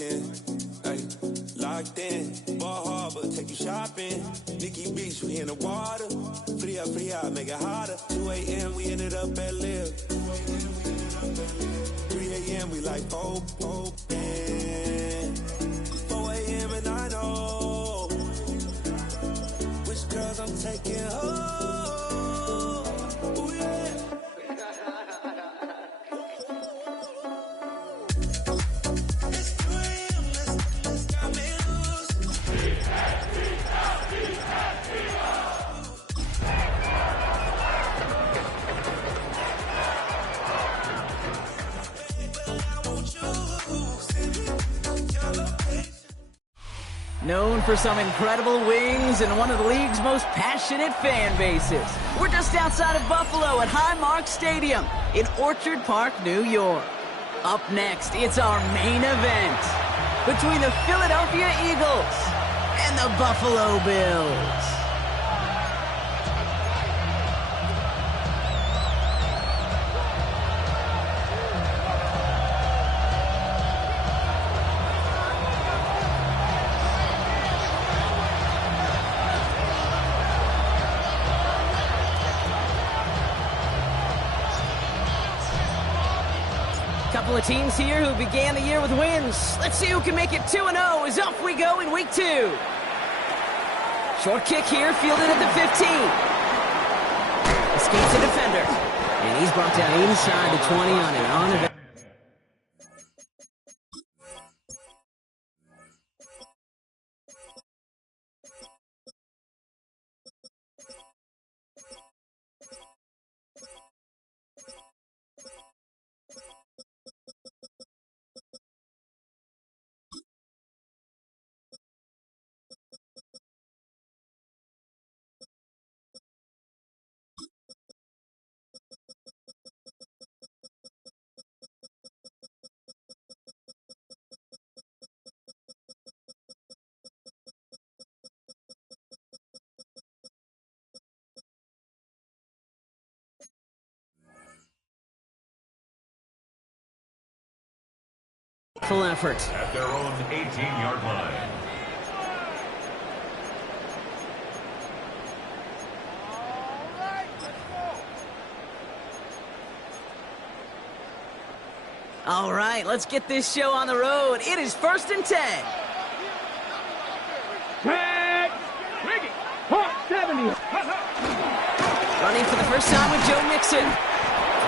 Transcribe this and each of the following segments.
in, ay, locked in. Ball Harbor, take you shopping. Nikki Beach, we in the water. Free out, make it hotter. 2 a.m. we ended up at Live. 3 a.m. we like Pope. 4 a.m. and I know which girls I'm taking home. Ooh, yeah. Known for some incredible wings and one of the league's most passionate fan bases. We're just outside of Buffalo at Highmark Stadium in Orchard Park, New York. Up next, it's our main event between the Philadelphia Eagles and the Buffalo Bills. Couple of teams here who began the year with wins. Let's see who can make it 2-0 as off we go in week 2. Short kick here, fielded at the 15. Escapes the defender. And he's brought down inside the 20 on an on-event. Full effort. At their own 18-yard line. All right, let's get this show on the road. It is 1st and 10. Tag! 70. Running for the first time with Joe Mixon.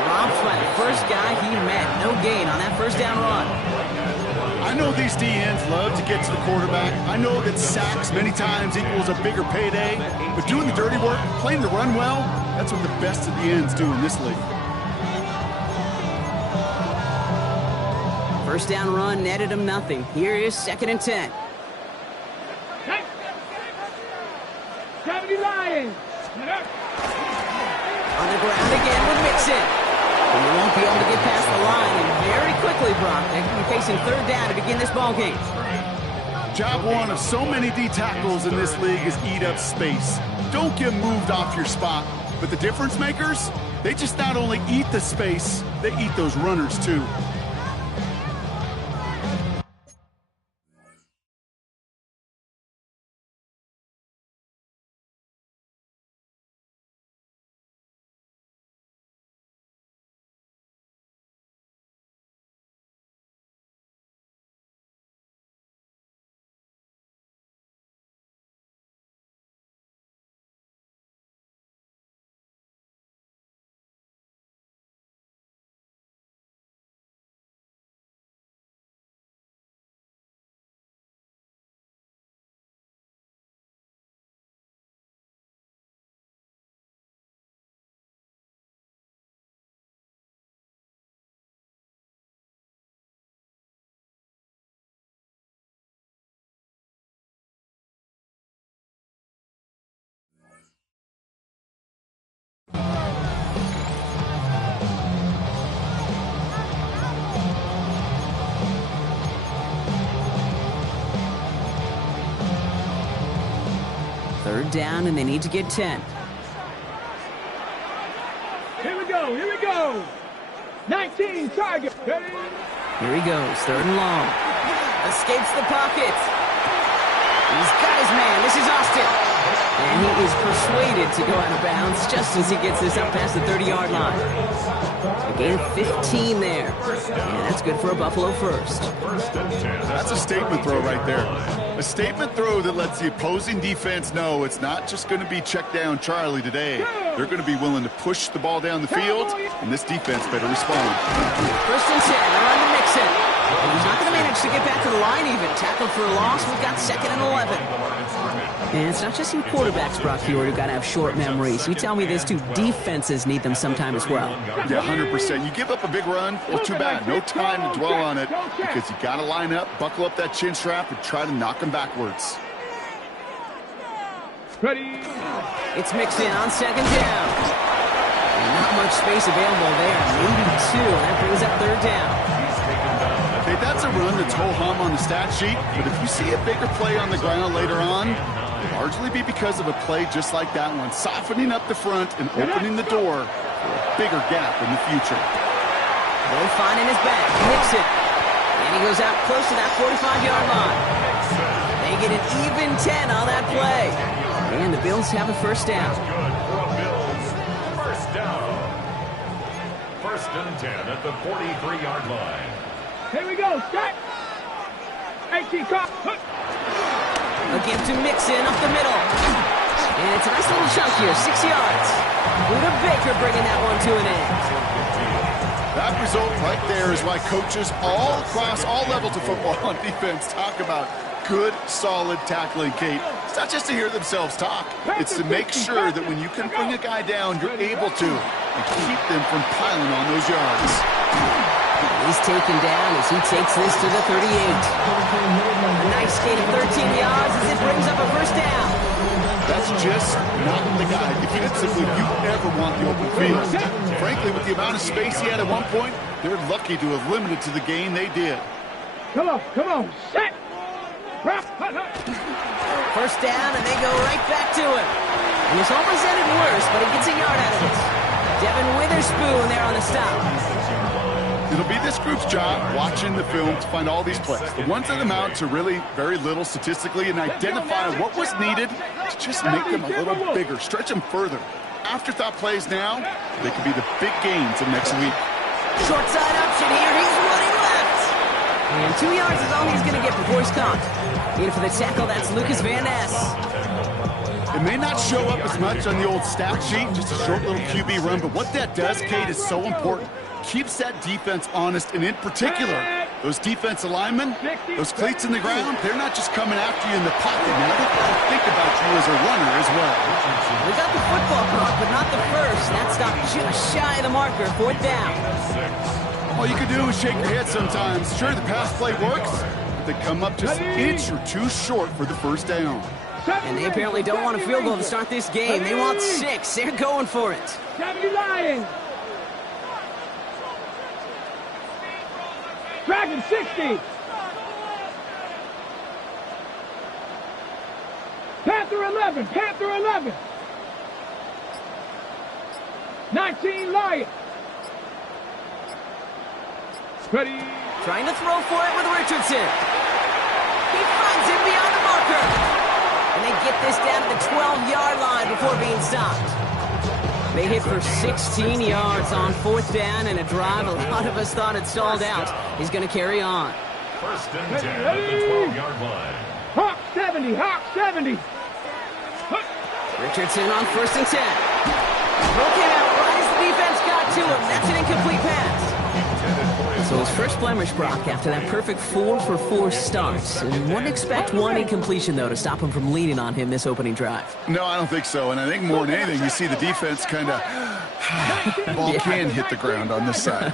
Dropped by the first guy he met. No gain on that first down run. I know these DNs love to get to the quarterback. I know that sacks many times equals a bigger payday. But doing the dirty work, playing the run well, that's what the best of the ends do in this league. First down run netted him nothing. Here is 2nd and 10. 70 Lions. On the ground again with Mixon. And he won't be able to get past the line, and very quickly, Brock, they could be facing 3rd down to begin this ball game. Job one of so many D tackles in this league is eat up space. Don't get moved off your spot. But the difference makers, they just not only eat the space, they eat those runners too. Third down, and they need to get 10. Here we go. Here we go. 19 target. Ready? Here he goes, 3rd and long. Escapes the pocket. He's got his man. This is Austin. And he is persuaded to go out of bounds just as he gets this up past the 30-yard line. A gain of 15 there. And that's good for a Buffalo first. That's a statement throw right there. A statement throw that lets the opposing defense know it's not just going to be check down Charlie today. They're going to be willing to push the ball down the field, and this defense better respond. First and 10, they're on to Mixon. He's not going to manage to get back to the line even. Tackled for a loss. We've got 2nd and 11. And it's not just you quarterbacks, Brock Huard, who got to have short memories. You tell me these two defenses need them sometime as well. Yeah, 100%. You give up a big run, well, too bad. No time to dwell on it because you got to line up, buckle up that chin strap, and try to knock them backwards. Ready. It's Mixon on 2nd down. And not much space available there. Maybe 2. That brings up 3rd down. Hey, that's a run that's ho-hum on the stat sheet, but if you see a bigger play on the ground later on, it'll largely be because of a play just like that one, softening up the front and opening the door for a bigger gap in the future. They'll find in his back. Mixon. And he goes out close to that 45-yard line. They get an even 10 on that play. And the Bills have a first down. First down. 1st and 10 at the 43-yard line. Here we go, Scott. 18 cop. Again to Mixon up the middle. And it's a nice little chunk here, 6 yards. Buda Baker bringing that one to an end. That result right there is why coaches all across all levels of football on defense talk about good, solid tackling, Kate. It's not just to hear themselves talk. It's to make sure that when you can bring a guy down, you're able to and keep them from piling on those yards. He's taken down as he takes this to the 38. A nice gain of 13 yards as it brings up a first down. That's just not the guy defensively you ever want the open field. Frankly, with the amount of space he had at one point, they're lucky to have limited to the gain they did. Come on, set. First down, and they go right back to him. And this almost ended worse, but he gets a yard out of it. Devin Witherspoon there on the stop. It'll be this group's job watching the film to find all these plays. The ones that amount to really very little statistically and identify what was needed to just make them a little bigger, stretch them further. Afterthought plays now, they could be the big gains of next week. Short side option here. He's running left. And 2 yards is all he's going to get before he's caught. In for the tackle, that's Lucas Van Ness. It may not show up as much on the old stat sheet, just a short little QB run, but what that does, Kate, is so important. Keeps that defense honest, and in particular, those defensive linemen, those cleats in the ground, they're not just coming after you in the pocket now. They've got to think about you as a runner as well. We got the football caught, but not the first. That stop just shy of the marker, 4th down. All you can do is shake your head sometimes. Sure, the pass play works, but they come up just an inch or two short for the first down. And they apparently don't want a field goal to start this game. They want 6. They're going for it. 70 Lions. Dragon 60. Panther 11. Panther 11. 19 Lions. Ready. Trying to throw for it with Richardson. He finds him beyond the marker. And they get this down to the 12-yard line before being stopped. They hit for 16 yards on 4th down and a drive a lot of us thought had stalled out. He's going to carry on. 1st and 10 at the 12-yard line. Hawk 70. Hawk 70. Richardson on 1st and 10. Broken out right as the defense got to him. That's an incomplete pass. So his first blemish, Brock, after that perfect 4-for-4 start. And wouldn't expect one incompletion, though, to stop him from leaning on him this opening drive. No, I don't think so. And I think more than anything, you see the defense kind of ball can hit the ground on this side.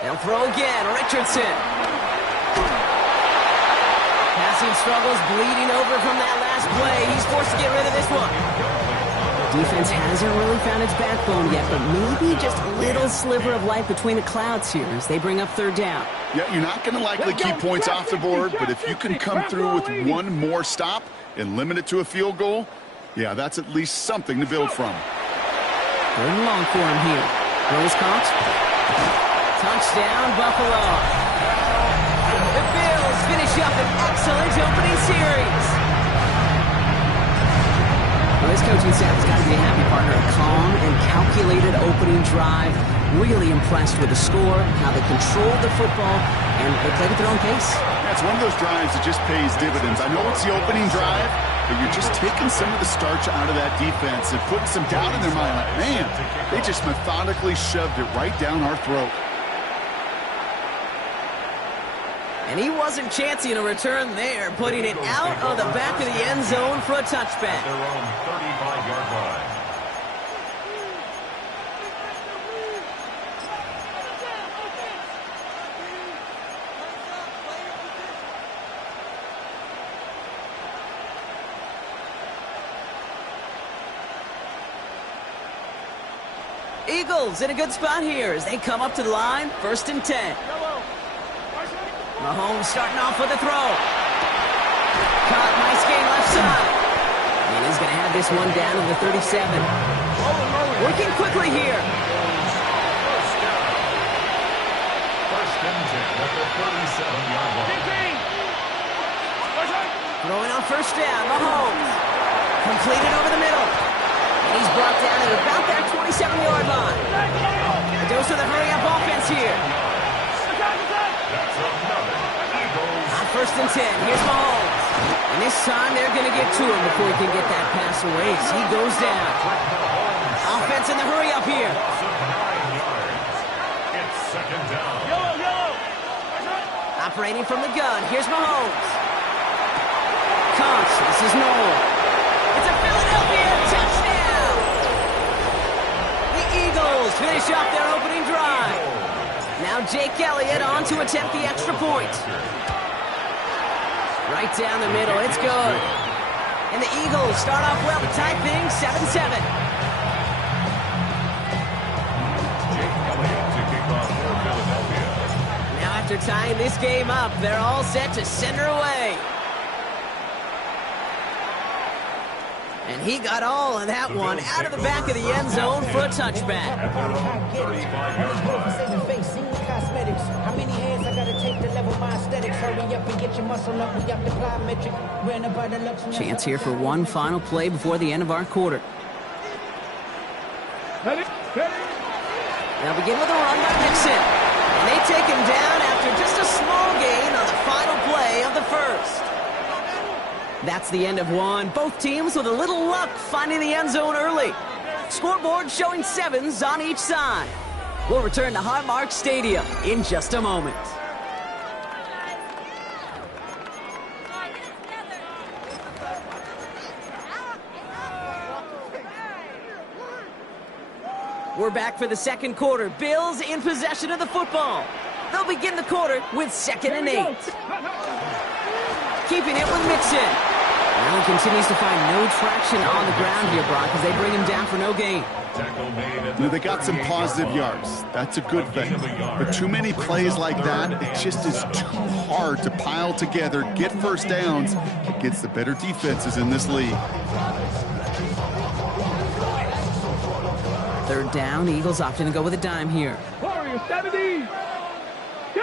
They'll throw again. Richardson. Passing struggles, bleeding over from that last play. He's forced to get rid of this one. Defense hasn't really found its backbone yet, but maybe just a little sliver of light between the clouds here as they bring up 3rd down. Yeah, you're not going to likely keep points off the board, but if you can come through with one more stop and limit it to a field goal, yeah, that's at least something to build from. 3rd and long for him here. Throws caught. Touchdown, Buffalo. The Bills finish up an excellent opening series. Well, this coaching staff's got to be a happy partner. A calm and calculated opening drive. Really impressed with the score, how they controlled the football, and they played at their own pace. Yeah, it's one of those drives that just pays dividends. I know it's the opening drive, but you're just taking some of the starch out of that defense and putting some doubt in their mind. Like, man, they just methodically shoved it right down our throat. And he wasn't chancing a return there, putting it out of the back of the end zone for a touchback. Their own 35-yard line. Eagles in a good spot here as they come up to the line, 1st and 10. Mahomes starting off with a throw. Caught, nice gain left side. And he's going to have this one down to the 37. Working quickly here. First and 10 at the 37-yard line. Throwing on 1st down, Mahomes. Completed over the middle. And he's brought down at about that 27-yard line. A dose of the hurry-up offense here. On 1st and 10, here's Mahomes. And this time they're going to get to him before he can get that pass away. So he goes down. Offense in the hurry-up here. It's 2nd down. Operating from the gun, here's Mahomes. Counts, this is Noel. It's a Philadelphia touchdown! The Eagles finish off their opening drive. Now Jake Elliott on to attempt the extra point. Right down the middle, it's good. And the Eagles start off well to tie things 7-7. Jake Elliott to kick off for Philadelphia. Now after tying this game up, they're all set to send her away. And he got all of that one out of the back of the end zone for a touchback. At their own 35-yard line. How many hands I gotta take to level my aesthetics? Hurry up and get your muscle up. We up the plyometric. Ran about the luxury. Chance here for one final play before the end of our quarter. They'll begin with a run by Mixon. And they take him down after just a small gain on the final play of the first. That's the end of one. Both teams with a little luck finding the end zone early. Scoreboard showing 7s on each side. We'll return to Highmark Stadium in just a moment. We're back for the second quarter. Bills in possession of the football. They'll begin the quarter with 2nd and 8. Keeping it with Mixon. Now he continues to find no traction on the ground here, Brock, as they bring him down for no gain. They got some positive yards. That's a good thing. But too many plays like that, it just is too hard to pile together, get first downs against the better defenses in this league. 3rd down, Eagles opting to go with a dime here. Warriors 70. 2.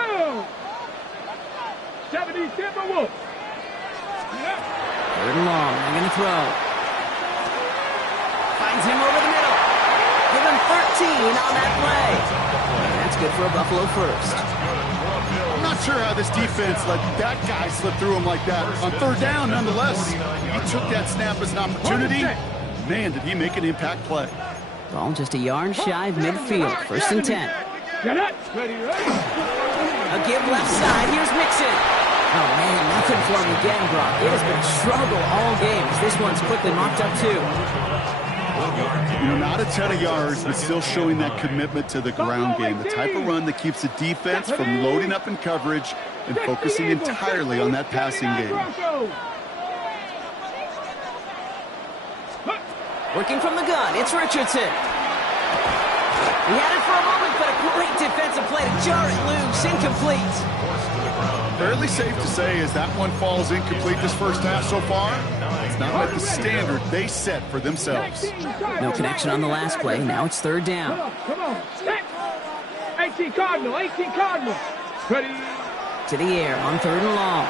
70 Timberwolves. 3rd and long, they're going to throw. Finds him over the middle. Give him 13 on that play. And that's good for a Buffalo first. I'm not sure how this defense let that guy slip through him like that. On 3rd down, nonetheless, he took that snap as an opportunity. Man, did he make an impact play. Ball just a yard shy of midfield. 1st and 10. A give left side. Here's Mixon. Oh, man, nothing for him again, Brock. It has been a struggle all game as this one's quickly mopped up, too. You know, not a ton of yards, but still showing that commitment to the ground game. The type of run that keeps the defense from loading up in coverage and focusing entirely on that passing game. Working from the gun, it's Richardson. He had it for a moment, but a great defensive play to jar it loose. Incomplete. Fairly safe to say as that one falls incomplete this first half so far, it's not like the standard they set for themselves. No connection on the last play. Now it's 3rd down. Come on. Stay. 18 Cardinal, 18 Cardinal. Ready. To the air on 3rd and long.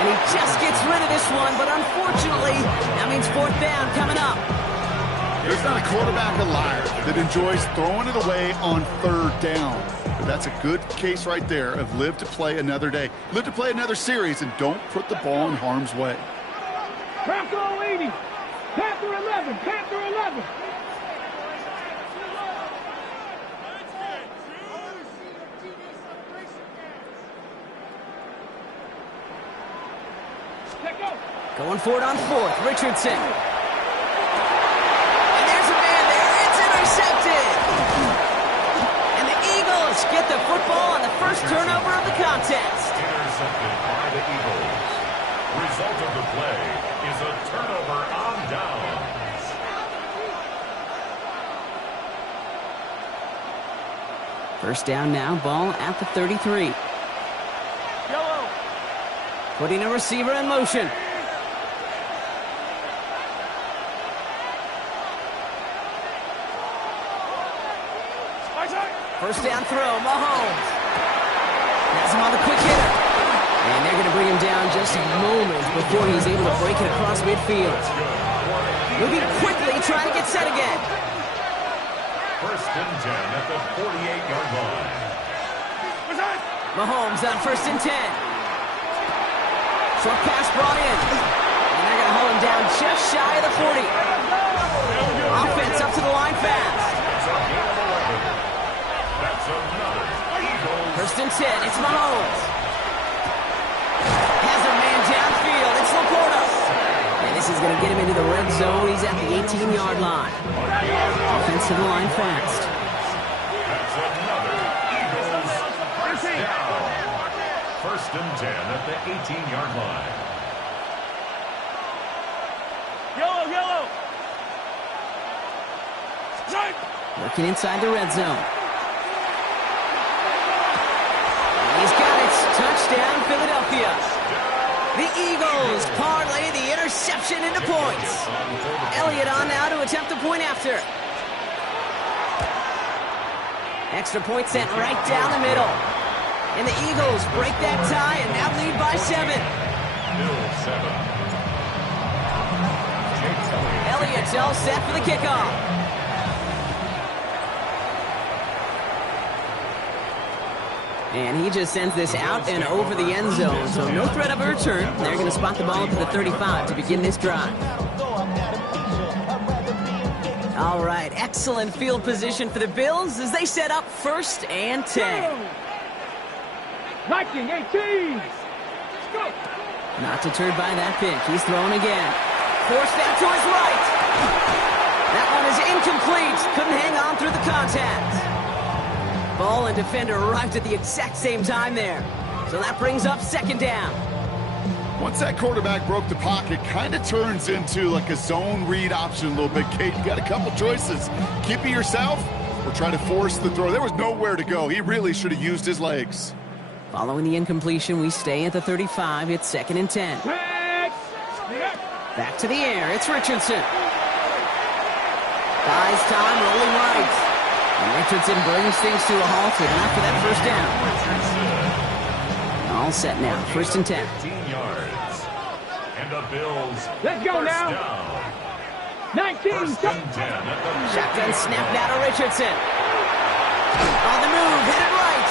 And he just gets rid of this one, but unfortunately, that means 4th down coming up. There's not a quarterback alive that enjoys throwing it away on 3rd down. But that's a good case right there of live to play another day. Live to play another series and don't put the ball in harm's way. Panther 80. Panther 11. Panther 11. Going for it on 4th, Richardson. And there's a man there. It's intercepted. And the Eagles get the football on the first turnover of the contest. Intercepted by the Eagles. Result of the play is a turnover on downs. First down now, ball at the 33. Yellow. Putting a receiver in motion. First down throw, Mahomes. Has him on the quick hitter. And they're going to bring him down just moments before he's able to break it across midfield. Moving quickly, trying to get set again. First and 10 at the 48-yard line. Mahomes on 1st and 10. Short pass brought in. And they're going to hold him down just shy of the 40. Offense up to the line fast. First and 10, it's Mahomes. Has a man downfield, it's Laporta. And this is going to get him into the red zone. He's at the 18-yard line. Offense to the line fast. That's another Eagles first down. First and 10 at the 18-yard line. Yellow. Working inside the red zone. He's got it. Touchdown, Philadelphia. The Eagles parlay the interception into points. Elliott on now to attempt the point after. Extra point sent right down the middle. And the Eagles break that tie and now lead by 7. Elliott's all set for the kickoff. And he just sends this out and over the end zone, so no threat of a return. They're going to spot the ball to the 35 to begin this drive. All right, excellent field position for the Bills as they set up 1st and 10. Viking 18. Not deterred by that pick. He's throwing again. Forced out to his right. That one is incomplete. Couldn't hang on through the contact. Ball and defender arrived at the exact same time there. So that brings up 2nd down. Once that quarterback broke the pocket, kind of turns into like a zone read option a little bit. Kate, you got a couple choices. Keep it yourself or try to force the throw. There was nowhere to go. He really should have used his legs. Following the incompletion, we stay at the 35. It's 2nd and 10. Back to the air. It's Richardson. Buys time, rolling right. And Richardson brings things to a halt with enough for that first down. All set now. 1st and 10. 15 yards. And the Bills. Let's go now. Down. 19. First and 10 at the Shotgun snap now to Richardson. On the move, hit it right.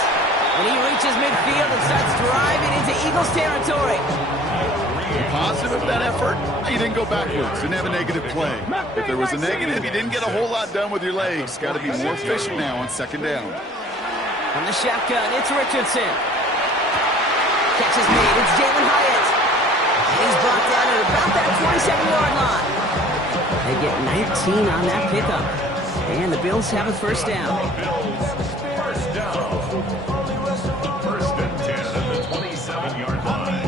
When he reaches midfield and starts driving into Eagles territory. The positive of that effort, you didn't go backwards, didn't have a negative play. If there was a negative, you didn't get a whole lot done with your legs. Got to be more efficient now on 2nd down. From the shotgun, it's Richardson. Catch is made, it's Jalen Hyatt. He's brought down at about that 27-yard line. They get 19 on that pickup. And the Bills have a first down. First down. First and 10 at the 27-yard line.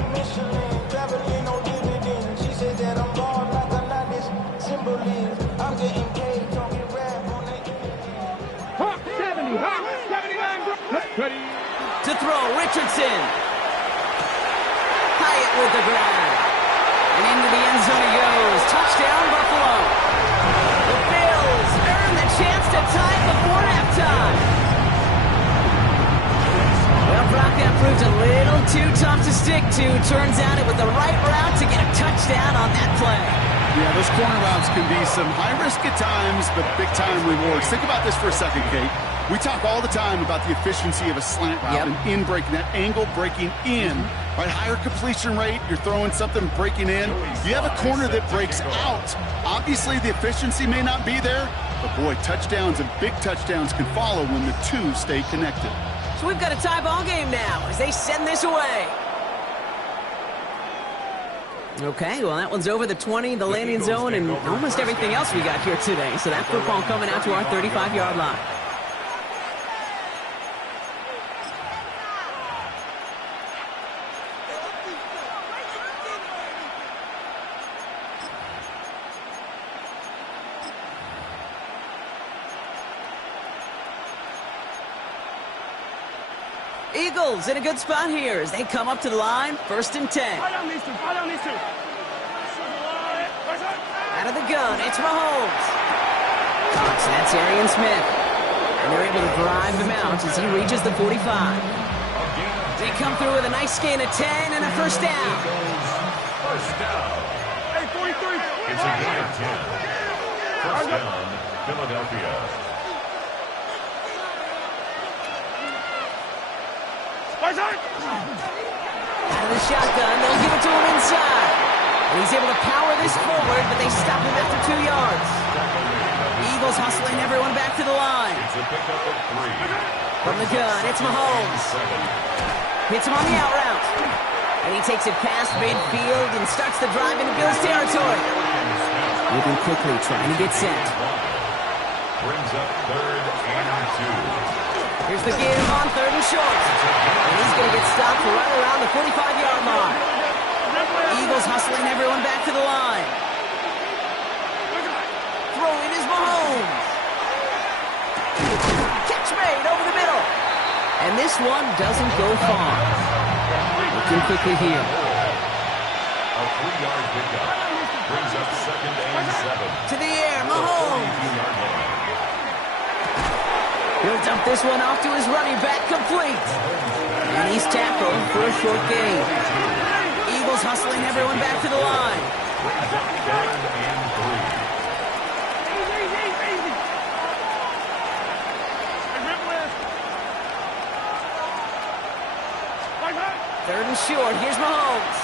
To throw, Richardson. Hyatt with the grab. And into the end zone he goes. Touchdown, Buffalo. The Bills earn the chance to little too tough to stick to. Turns out it was the right route to get a touchdown on that play. Yeah, those corner routes can be some high risk at times, but big-time rewards. Think about this for a second, Kate. We talk all the time about the efficiency of a slant route and in breaking, that angle breaking in. Right, higher completion rate, you're throwing something breaking in. You have a corner that breaks out. Obviously, the efficiency may not be there, but boy, touchdowns and big touchdowns can follow when the two stay connected. So we've got a tie ball game now as they send this away. Okay, well, that one's over the 20, the landing zone, and almost everything else we got here today. So that football coming out to our 35-yard line. Eagles in a good spot here as they come up to the line, 1st and 10. Out of the gun, it's Mahomes. Cox, that's Arian Smith. And they're able to drive him out as he reaches the 45. They come through with a nice gain of 10 and a first down. First down. Hey, 43. It's a gain of 10. First down, Philadelphia. Out of the shotgun, they'll give it to him inside. And he's able to power this forward, but they stop him after 2 yards. The Eagles hustling everyone back to the line. It's a pickup of 3. From the gun, it's Mahomes. Hits him on the out route. And he takes it past midfield and starts the drive into Bills territory. Moving quickly, trying to get set. Brings up 3rd and 2. Here's the give on 3rd and short. And he's going to get stopped right around the 45-yard line. Eagles hustling everyone back to the line. Throwing is Mahomes. Catch made over the middle. And this one doesn't go far. Looking quickly here. A 3-yard pickup. Brings up 2nd and 7. To the air, Mahomes. 42-yard line. He'll dump this one off to his running back, complete. And he's tackled for a short gain. Eagles hustling everyone back to the line. Brings up 3rd and 3. 3rd and short, here's Mahomes.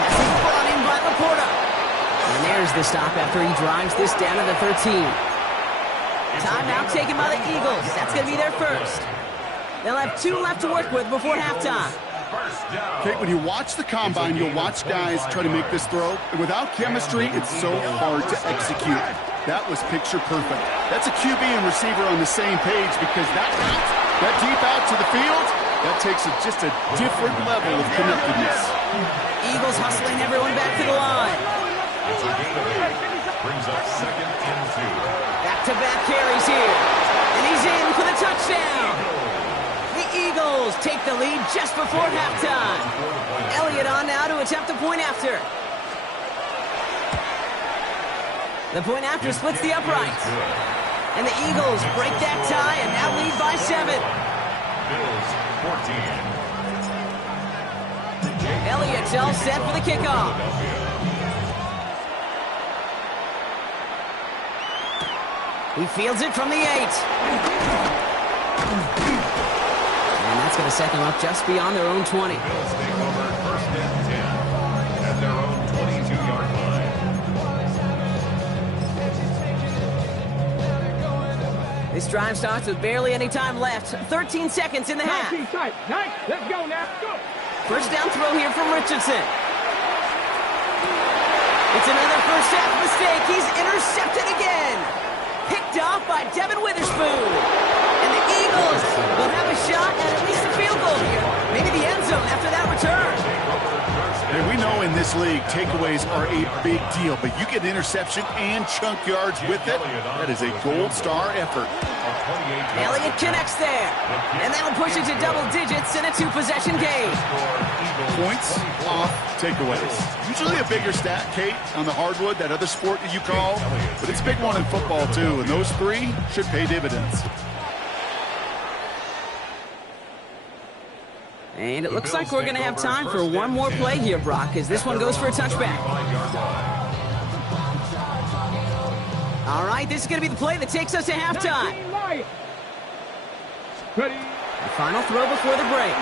Passing brought in by Laporta. And there's the stop after he drives this down to the 13. Timeout taken by the Eagles. That's going to be their first. They'll have 2 left to work with before halftime. Kate, when you watch the combine, you'll watch guys try to make this throw. And without chemistry, it's so hard to execute. That was picture perfect. That's a QB and receiver on the same page because that route, that deep out to the field, that takes just a different level of connectedness. Eagles hustling everyone back to the line. It's a gain of 8. Brings up 2nd and 2. Back-to-back carries here. And he's in for the touchdown. The Eagles take the lead just before halftime. Elliott on now to attempt the point after. The point after splits the uprights. And the Eagles break that tie and now lead by 7. Bills 14. Elliott's all set for the kickoff. He fields it from the 8. And that's going to set them up just beyond their own 20. Bills take over 1st and 10 at their own 22-yard line. This drive starts with barely any time left. 13 seconds in the half. Nice, let's go now. Go. First down throw here from Richardson. It's another first half mistake. He's intercepted again. Picked off by Devin Witherspoon. And the Eagles will have a shot at least a field goal here. Maybe the end zone after that return. And we know in this league, takeaways are a big deal, but you get an interception and chunk yards with it. That is a gold star effort. Elliott connects there. And that'll push it to double digits in a 2-possession game. Points off takeaways. Usually a bigger stat, Kate, on the hardwood, that other sport that you call, but it's a big one in football too, and those 3 should pay dividends. And it looks like we're going to have time for one more play here, Brock, as this one goes for a touchback. All right, this is going to be the play that takes us to halftime. The final throw before the break.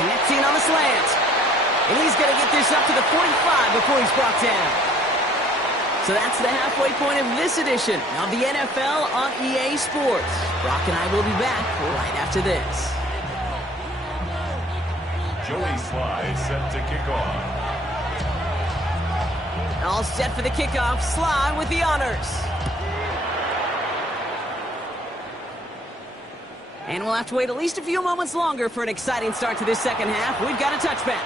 Connecting on the slant. And he's going to get this up to the 45 before he's brought down. So that's the halfway point of this edition of the NFL on EA Sports. Brock and I will be back right after this. Joey Sly set to kick off. All set for the kickoff. Sly with the honors. And we'll have to wait at least a few moments longer for an exciting start to this second half. We've got a touchback.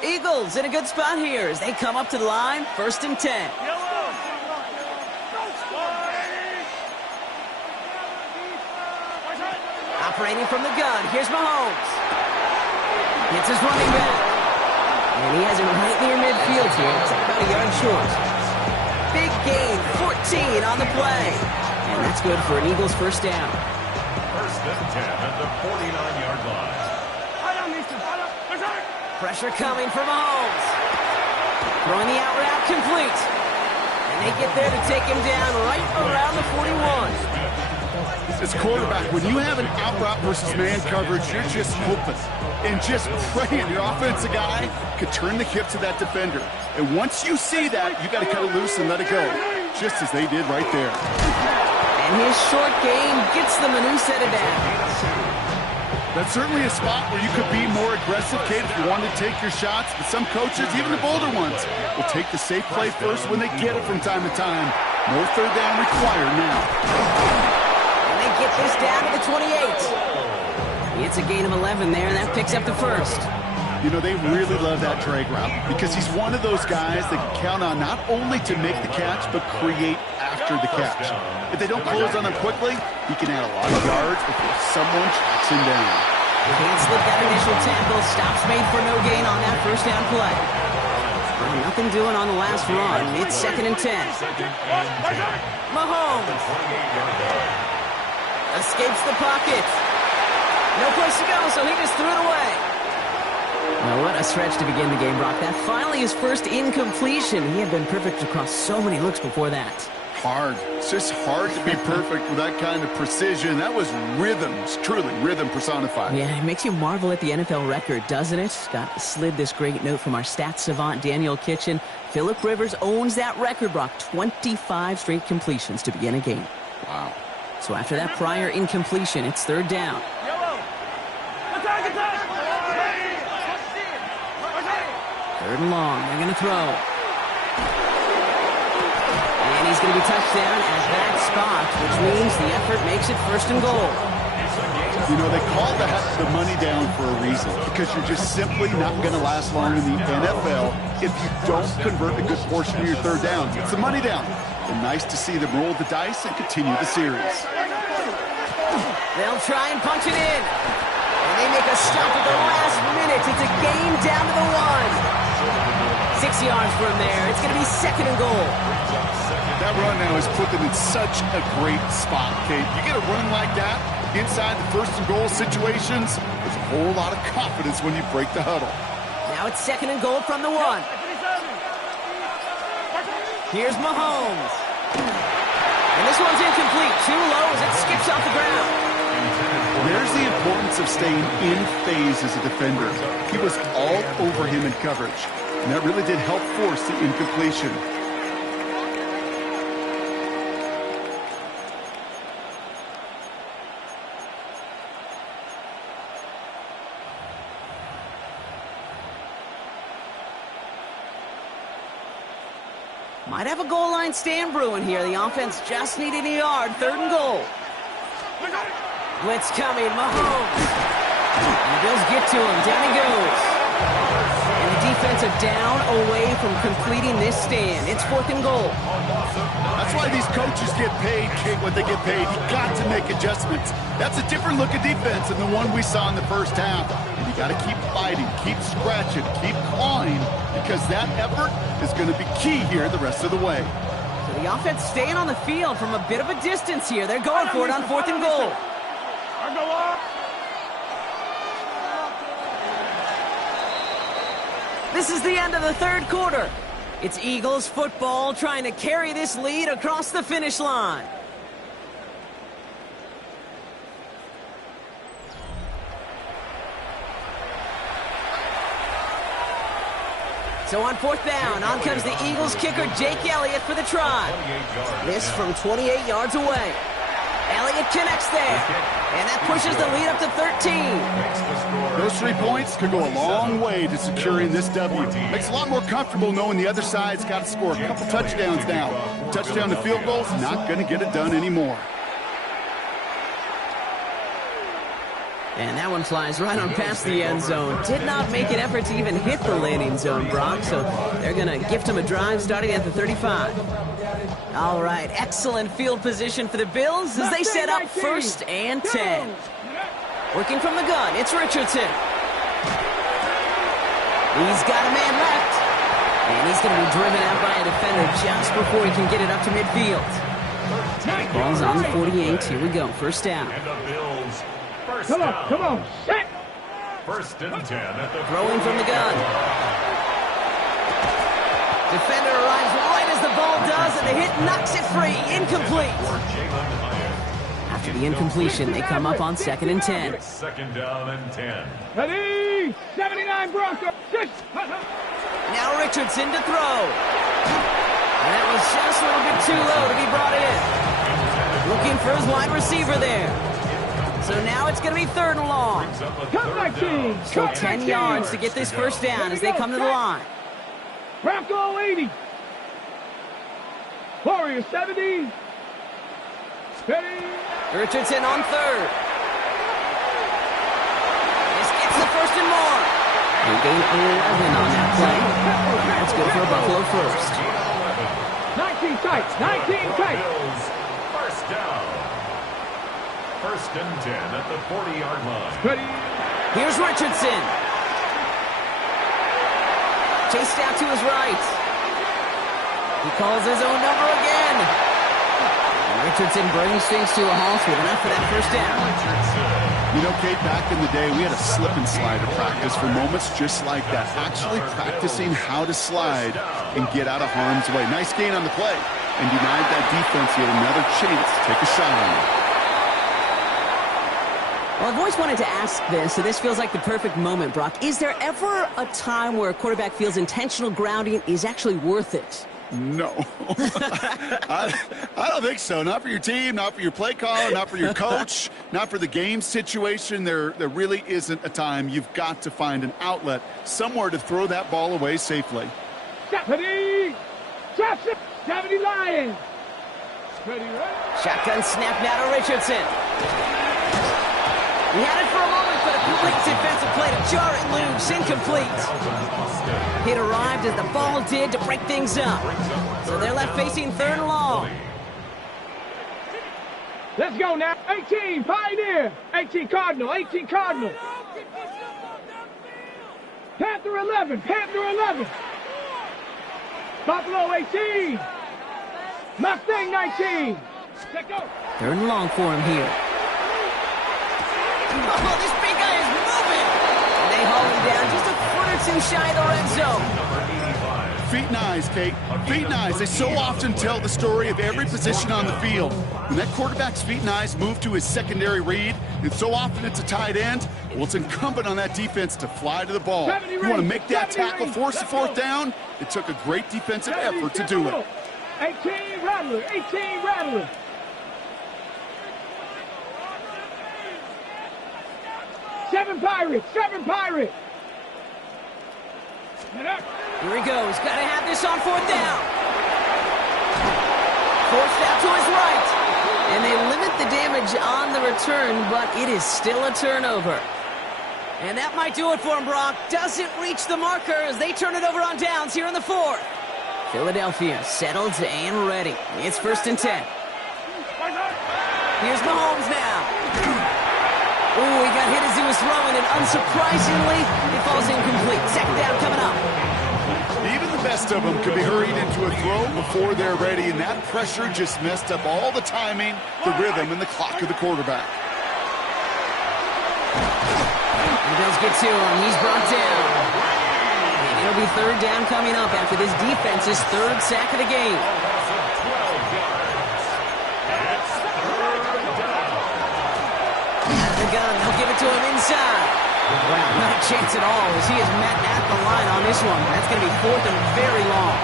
Eagles in a good spot here as they come up to the line, 1st and 10. Operating from the gun, here's Mahomes. Hits his running back. And he has it right near midfield here. It's about a yard short. Big gain, 14 on the play. And that's good for an Eagles first down. 1st and 10 at the 49-yard line. Pressure coming from Mahomes. Throwing the out route complete. And they get there to take him down right around the 41. As quarterback, when you have an out route versus man coverage, you're just hoping and just praying your offensive guy could turn the hips of that defender. And once you see that, you got to cut it loose and let it go, just as they did right there. And his short game gets them a new set of downs. That's certainly a spot where you could be more aggressive, Kate, if you wanted to take your shots. But some coaches, even the bolder ones, will take the safe play first when they get it from time to time. No third down required now. And they get this down to the 28. It's a gain of 11 there, and that picks up the first. You know, they really love that drag route because he's one of those guys that can count on not only to make the catch, but create after the catch. If they don't close on him quickly, he can add a lot of yards before someone tracks him down. Can't slip that initial tackle. Stops made for no gain on that first down play. Well, nothing doing on the last run. It's 2nd and 10. Mahomes escapes the pocket. No place to go, so he just threw it away. Well, what a stretch to begin the game, Brock. That finally his first incompletion. He had been perfect across so many looks before that. Hard. It's just hard to be perfect with that kind of precision. That was rhythm. It's truly rhythm personified. Yeah, it makes you marvel at the NFL record, doesn't it? Got slid this great note from our stats savant, Daniel Kitchen. Phillip Rivers owns that record, Brock. 25 straight completions to begin a game. Wow. So after that prior incompletion, it's 3rd down. Third and long. They're going to throw. And he's going to be touched down at that spot, which means the effort makes it 1st and goal. You know, they call that the money down for a reason, because you're just simply not going to last long in the NFL if you don't convert a good portion of your 3rd down. It's the money down. And nice to see them roll the dice and continue the series. They'll try and punch it in. And they make a stop at the last minute. It's a gain down to the 1. 6 yards from there. It's going to be 2nd and goal. That run now has put them in such a great spot, Kate. You get a run like that inside the 1st and goal situations, there's a whole lot of confidence when you break the huddle. Now it's 2nd and goal from the 1. Here's Mahomes. And this one's incomplete. Too low as it skips off the ground. There's the importance of staying in phase as a defender. He was all over him in coverage, and that really did help force the incompletion. Might have a goal line stand brewing here. The offense just needed a yard. 3rd and goal. Blitz coming. Mahomes. And the Bills get to him. Down he goes. And the defensive down away from completing this stand. It's 4th and goal. That's why these coaches get paid what they get paid. You got to make adjustments. That's a different look at defense than the one we saw in the first half. And you got to keep fighting, keep scratching, keep clawing, because that effort is going to be key here the rest of the way. So the offense staying on the field from a bit of a distance here. They're going for it on 4th and goal. This is the end of the 3rd quarter. It's Eagles football trying to carry this lead across the finish line. So on 4th down, on comes the Eagles kicker, Jake Elliott, for the try. This from 28 yards away. Elliott connects there, and that pushes the lead up to 13. Those 3 points could go a long way to securing this W. Makes it a lot more comfortable knowing the other side's got to score a couple touchdowns now. Touchdown to field goals, not going to get it done anymore. And that one flies right on past the end zone. Did not make an effort to even hit the landing zone, Brock, so they're going to gift him a drive starting at the 35. All right, excellent field position for the Bills as they set up 1st and 10. Working from the gun, it's Richardson. He's got a man left. And he's going to be driven out by a defender just before he can get it up to midfield. Ball's on the 48. Here we go, 1st down. And the Bills, first Come down. on, set. 1st and 10 at the Throwing from the gun. Defender arrives right as the ball does, and the hit knocks it free. Incomplete. After the incompletion, they come up on 2nd and 10. 2nd down and 10. Ready, 79 Broncos. Now Richardson to throw. And that was just a little bit too low to be brought in. Looking for his wide receiver there. So now it's going to be 3rd and long. Come back, team. So 10 yards to get this 1st down as they come to the line. Bronco 80. Warrior 70. Ready. Richardson on 3rd. This gets the 1st and more. They gain 11 on that play. Let's go for a Buffalo 1st. 19 tight. 19 tight. Bills, 1st down. 1st and 10 at the 40-yard line. Ready. Here's Richardson. Chased out to his right. He calls his own number again. And Richardson brings things to a halt with enough for that 1st down. You know, Kate, back in the day, we had a slip and slide of practice for moments just like that. Actually practicing how to slide and get out of harm's way. Nice gain on the play. And denied that defense yet another chance to take a shot on it. Well, I've always wanted to ask this, so this feels like the perfect moment, Brock. Is there ever a time where a quarterback feels intentional grounding is actually worth it? No. I don't think so. Not for your team, not for your play caller, not for your coach, not for the game situation. There really isn't a time. You've got to find an outlet, somewhere to throw that ball away safely. Ready. 70 Lions. Ready, right? Shotgun snap now to Richardson. He had it for a moment, but a complete defensive play to jar it loose. Incomplete. It arrived as the ball did to break things up. So they're left facing 3rd and long. Let's go now. 18, Pioneer. 18, Cardinal. 18, Cardinal. Panther 11. Panther 11. Buffalo 18. Mustang 19. Let's go. 3rd and long for him here. Oh, this big guy is moving. And they haul him down just a foot or 2 shy of the red zone. Feet and eyes, Kate. Feet and eyes. They so often tell the story of every position on the field. When that quarterback's feet and eyes move to his secondary read, and so often it's a tight end, well, it's incumbent on that defense to fly to the ball. You want to make that tackle, force the 4th down? It took a great defensive effort to do it. 18 Rattler. 18 Rattler. Seven Pirates. Here he goes. Got to have this on 4th down. Forced out to his right. And they limit the damage on the return, but it is still a turnover. And that might do it for him, Brock. Doesn't reach the marker as they turn it over on downs here in the 4th. Philadelphia settled and ready. It's 1st and 10. Here's Mahomes now. Ooh, he got hit as he was throwing, and unsurprisingly, it falls incomplete. 2nd down coming up. Even the best of them could be hurried into a throw before they're ready, and that pressure just messed up all the timing, the rhythm, and the clock of the quarterback. The Bills get to him. He's brought down. And it'll be 3rd down coming up after this defense's 3rd sack of the game. Out of the gun. They'll give it to him inside. Wow, not a chance at all as he is met at the line on this one. That's going to be 4th and very long.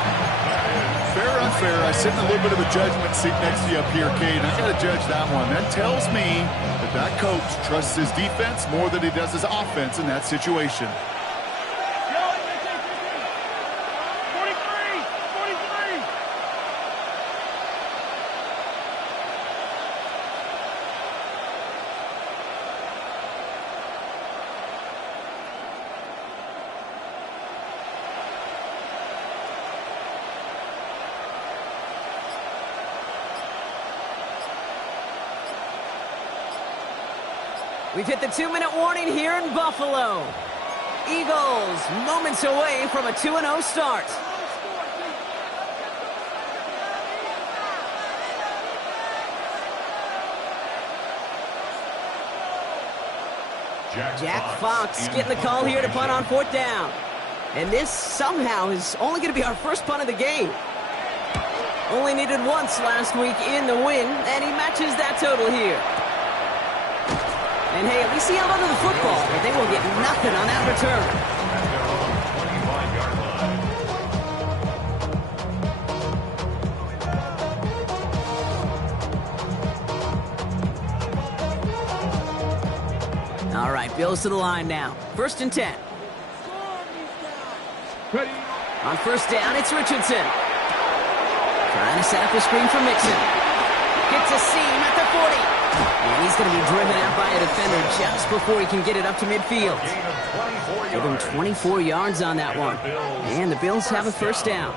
Fair or unfair, I sit in a little bit of a judgment seat next to you up here, Cade. I got to judge that one. That tells me that coach trusts his defense more than he does his offense in that situation. We've hit the 2-minute warning here in Buffalo. Eagles moments away from a 2-0 start. Jack Fox getting the call here to punt on 4th down. And this somehow is only going to be our first punt of the game. Only needed once last week in the win, and he matches that total here. And hey, at least he held onto the football, but they will get nothing on that return. All right, Bills to the line now. 1st and 10. Ready. On 1st down, it's Richardson. Trying to set up a screen for Mixon. Gets a seam at the 40. And he's going to be driven out by a defender just before he can get it up to midfield. Give him 24 yards on that one. And the Bills have a 1st down.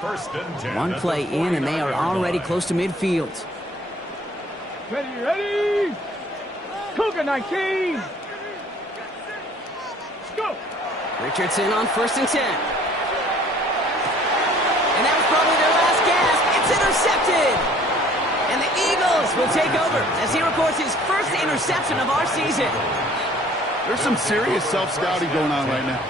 1st and 10. One play in, and they are already close to midfield. Ready, ready. Cougar 19. Let's go. Richardson on 1st and 10. And that was probably their last gasp. It's intercepted. And the Eagles will take over as he records his 1st interception of our season. There's some serious self-scouting going on right now.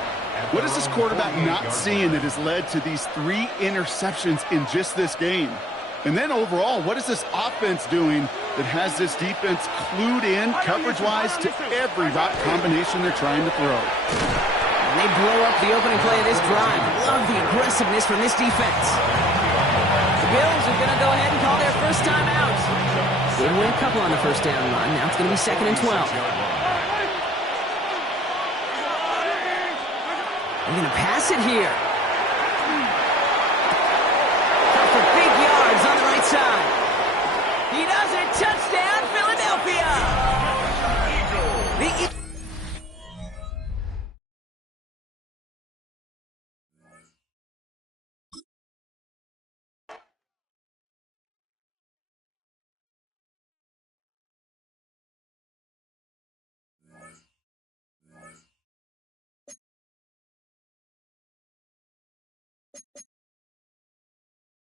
What is this quarterback not seeing that has led to these 3 interceptions in just this game? And then overall, what is this offense doing that has this defense clued in coverage-wise to every route combination they're trying to throw? And they blow up the opening play of this drive. Love the aggressiveness from this defense. The Bills are going to go ahead and call their 1st time out. They win a couple on the 1st down line. Now it's going to be 2nd and 12. They're going to pass it here.